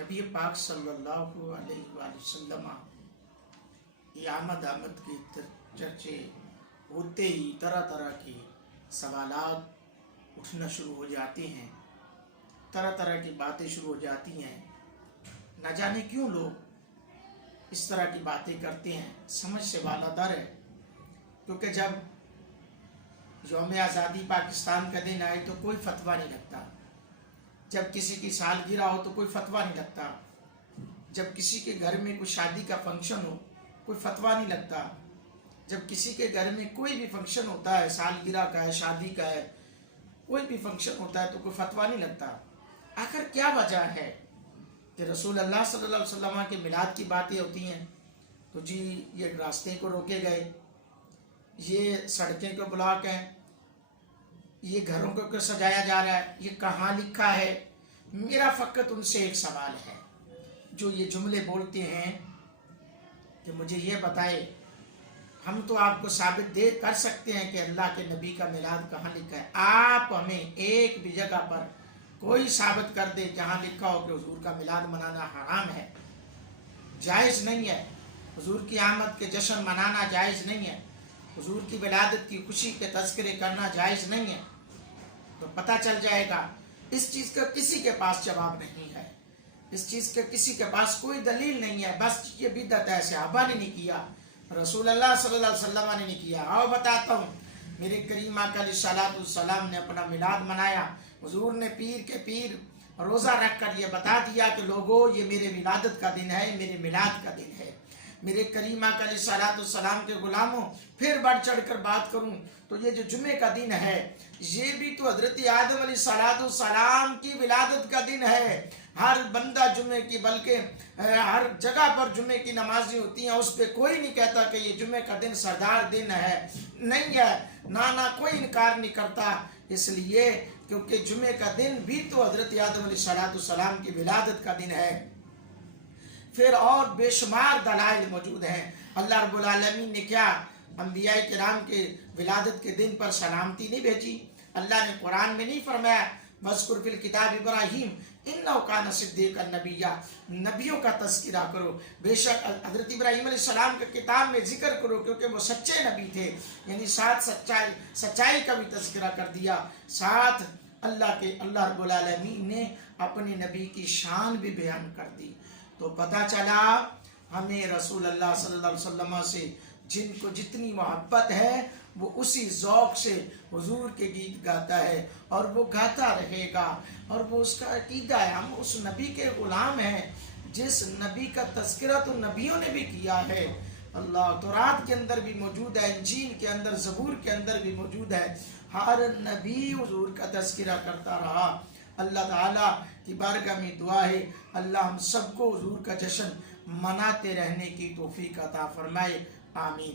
नबी पाक सल्लल्लाहु अलैहि वसल्लम की आमद के चर्चे होते ही तरह तरह के सवालात उठना शुरू हो जाते हैं, तरह तरह की बातें शुरू हो जाती हैं। न जाने क्यों लोग इस तरह की बातें करते हैं, समझ से वाला दर है। क्योंकि जब यौम आज़ादी पाकिस्तान का दिन आए तो कोई फतवा नहीं लगता, जब किसी की सालगिरह हो तो कोई फतवा नहीं लगता, जब किसी के घर में कोई शादी का फंक्शन हो कोई फतवा नहीं लगता, जब किसी के घर में कोई भी फंक्शन होता है, सालगिरह का है, शादी का है, कोई भी फंक्शन होता है तो कोई फतवा नहीं लगता। आखिर क्या वजह है कि रसूल अल्लाह सल्लल्लाहु अलैहि वसल्लम के मिलाद की बातें होती हैं तो जी ये रास्ते को रोके गए, ये सड़कें को ब्लॉक हैं, ये घरों को सजाया जा रहा है, ये कहाँ लिखा है। मेरा फ़कत उनसे एक सवाल है जो ये जुमले बोलते हैं कि मुझे ये बताए, हम तो आपको साबित दे कर सकते हैं कि अल्लाह के नबी का मिलाद कहाँ लिखा है। आप हमें एक भी जगह पर कोई साबित कर दे जहाँ लिखा हो कि हुजूर का मिलाद मनाना हराम है, जायज़ नहीं है, हुजूर की आमद के जश्न मनाना जायज़ नहीं है, हुजूर की विलादत की खुशी के तज़किरे करना जायज़ नहीं है। तो पता चल जाएगा इस चीज़ का किसी के पास जवाब नहीं है, इस चीज़ के किसी के पास कोई दलील नहीं है। बस ये बिदअत है, सहाबा ने नहीं किया, रसूल अल्लाह सल्लल्लाहु अलैहि वसल्लम ने नहीं किया। आओ बताता हूँ, मेरे करीम आका अलैहिस्सलाम ने अपना मिलाद मनाया। हुजूर ने पीर के पीर रोज़ा रख कर ये बता दिया कि लोगों ये मेरे विलादत का दिन है, मेरे मिलाद का दिन है। मेरे करीम आका अलैहिस्सलाम के गुलामों, फिर बढ़ चढ़ कर बात करूं तो ये जो जुमे का दिन है ये भी तो हजरत आदम अलैहिस्सलाम की विलादत का दिन है। हर बंदा जुमे की, बल्कि हर जगह पर जुमे की नमाज़ें होती हैं, उस पर कोई नहीं कहता कि ये जुमे का दिन सरदार दिन है, नहीं है, ना कोई इनकार नहीं करता। इसलिए क्योंकि जुमे का दिन भी तो हजरत आदम अलैहिस्सलाम की विलादत का दिन है। फिर और बेशुमार दलाइल मौजूद हैं। अल्लाह रब्बुल आलमीन ने क्या अंबिया किराम के विलादत के दिन पर सलामती नहीं भेजी? अल्लाह ने कुरान में नहीं फरमाया वज़कुर फिल किताब इब्राहीम इन्नहु कान सिद्दीक़न नबिय्या, नबियों का तज़किरा करो, बेशक हज़रत इब्राहीम अलैहिस्सलाम के किताब में जिक्र करो क्योंकि वो सच्चे नबी थे। यानी साथ सच्चाई का भी तज़किरा कर दिया, साथ अल्लाह रब्बुल आलमीन ने अपने नबी की शान भी बयान कर दी। तो पता चला हमें रसूल अल्लाह सल्लल्लाहु अलैहि वसल्लम से जिनको जितनी मोहब्बत है वो उसी ज़ौक़ से हुजूर के गीत गाता है और वो गाता रहेगा, और वो उसका अकीदा है। हम उस नबी के ग़ुलाम हैं जिस नबी का तज़किरा तो नबियों ने भी किया है। अल्लाह तौरात के अंदर भी मौजूद है, इंजील के अंदर, ज़बूर के अंदर भी मौजूद है। हर नबी हुजूर का तज़किरा करता रहा। अल्लाह ताला की बारगाह में दुआ है अल्लाह हम सबको हुजूर का जश्न मनाते रहने की तौफीक अता फरमाए। आमीन।